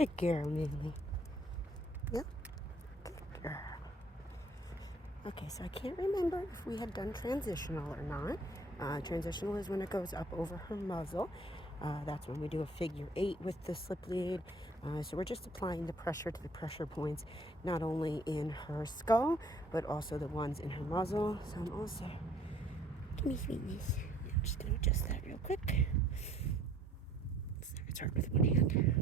Good girl, Millie. Yep, good girl. Okay, so I can't remember if we had done transitional or not. Transitional is when it goes up over her muzzle. That's when we do a figure 8 with the slip lead. So we're just applying the pressure to the pressure points, not only in her skull, but also the ones in her muzzle. So I'm also, give me sweetness. I'm just going to adjust that real quick. It's hard with one hand.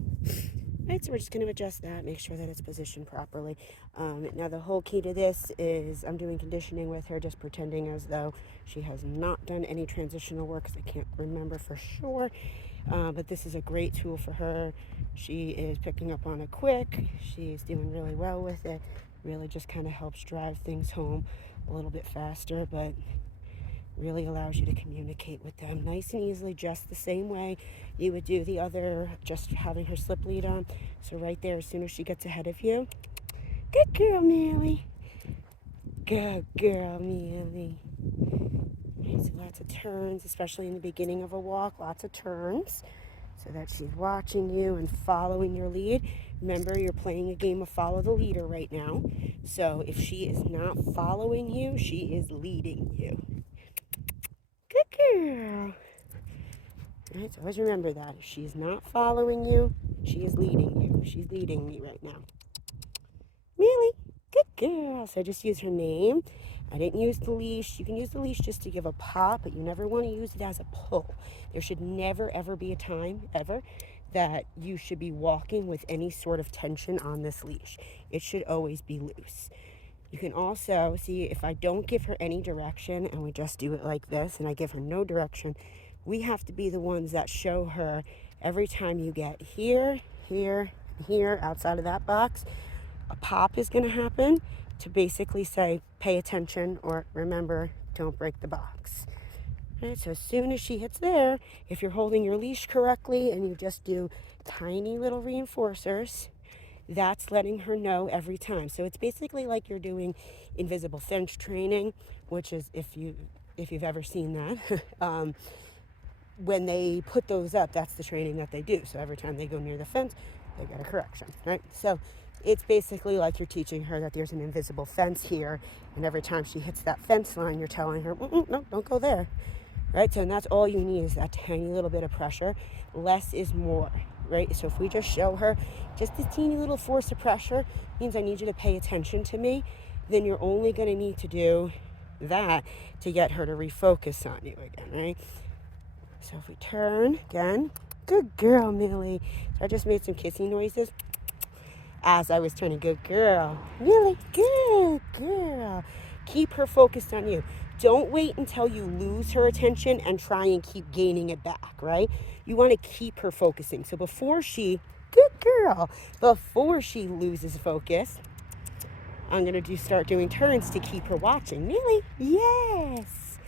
Right, so we're just going to adjust that, make sure that it's positioned properly. Now the whole key to this is I'm doing conditioning with her, just pretending as though she has not done any transitional work, because I can't remember for sure. But this is a great tool for her. She is picking up on it quick. She's doing really well with it. Really just kind of helps drive things home a little bit faster, but really allows you to communicate with them nice and easily, just the same way you would do the other, just having her slip lead on. So right there, as soon as she gets ahead of you, good girl, Millie. Good girl, Millie. Right, so lots of turns, especially in the beginning of a walk, lots of turns, so that she's watching you and following your lead. Remember, you're playing a game of follow the leader right now. So if she is not following you, she is leading you. Good girl. Right, so always remember that. If she's not following you, she is leading you. She's leading me right now. Millie, good girl. So I just use her name. I didn't use the leash. You can use the leash just to give a pop, but you never want to use it as a pull. There should never, ever be a time, ever, that you should be walking with any sort of tension on this leash. It should always be loose. You can also see, if I don't give her any direction and we just do it like this and I give her no direction, we have to be the ones that show her every time you get here, here, here, outside of that box, a pop is going to happen to basically say, pay attention, or remember, don't break the box. Right, so as soon as she hits there, if you're holding your leash correctly and you just do tiny little reinforcers, that's letting her know every time. So it's basically like you're doing invisible fence training, which is, if you've ever seen that, when they put those up, that's the training that they do. So every time they go near the fence, they get a correction, right? So it's basically like you're teaching her that there's an invisible fence here, and every time she hits that fence line, you're telling her, no, don't go there, right? So, and that's all you need, is that tiny little bit of pressure. Less is more, right? So if we just show her just this teeny little force of pressure, means I need you to pay attention to me, then you're only going to need to do that to get her to refocus on you again, right? So if we turn again, good girl, Millie. So I just made some kissing noises as I was turning. Good girl, Millie. Good girl. Keep her focused on you. Don't wait until you lose her attention and try and keep gaining it back, right? You want to keep her focusing. So before she, good girl, before she loses focus, I'm going to start doing turns to keep her watching. Millie, yes.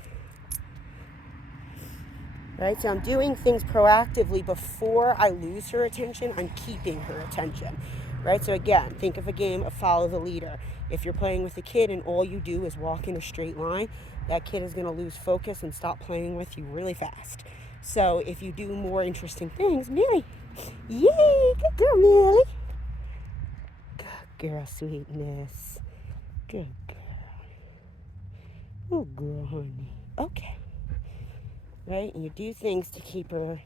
Right, so I'm doing things proactively before I lose her attention. I'm keeping her attention, right? So again, think of a game of follow the leader. If you're playing with a kid and all you do is walk in a straight line, that kid is going to lose focus and stop playing with you really fast. So if you do more interesting things, Millie, yay, good girl, Millie. Good girl, sweetness. Good girl. Oh, girl, honey. Okay. Right, and you do things to keep her.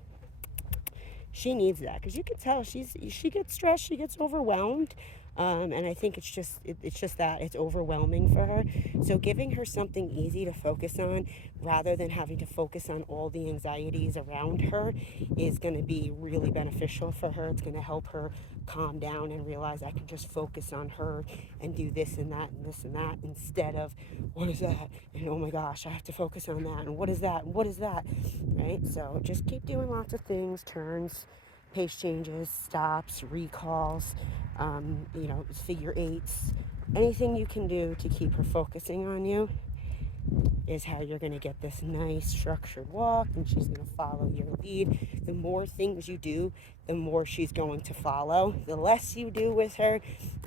She needs that, because you can tell she gets stressed, she gets overwhelmed, and I think it's just that it's overwhelming for her. So giving her something easy to focus on, rather than having to focus on all the anxieties around her, is going to be really beneficial for her. It's going to help her calm down and realize, I can just focus on her and do this and that and this and that, instead of, what is that, and oh my gosh, I have to focus on that, and what is that, and what is that, right? So just keep doing lots of things, turns, pace changes, stops, recalls, figure eights. Anything you can do to keep her focusing on you is how you're going to get this nice structured walk, and she's going to follow your lead. The more things you do, the more she's going to follow. The less you do with her,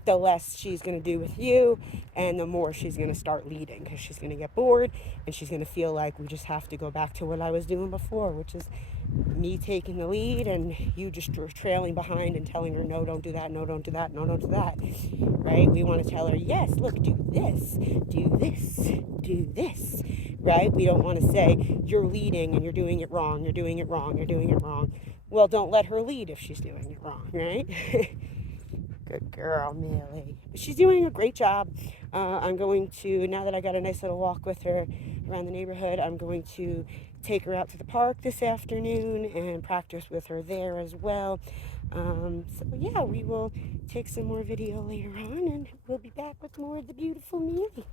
the less she's going to do with you, and the more she's going to start leading, because she's going to get bored and she's going to feel like, we just have to go back to what I was doing before, which is me taking the lead and you just trailing behind and telling her, no, don't do that, no, don't do that, no, don't do that, right? We want to tell her, yes, look, do this, do this, do this, right? We don't want to say, you're leading and you're doing it wrong, you're doing it wrong, you're doing it wrong. Well, don't let her lead if she's doing it wrong, right? Good girl, Millie. She's doing a great job. I'm going to, now that I got a nice little walk with her around the neighborhood, I'm going to take her out to the park this afternoon and practice with her there as well. So yeah, we will take some more video later on and we'll be back with more of the beautiful Millie.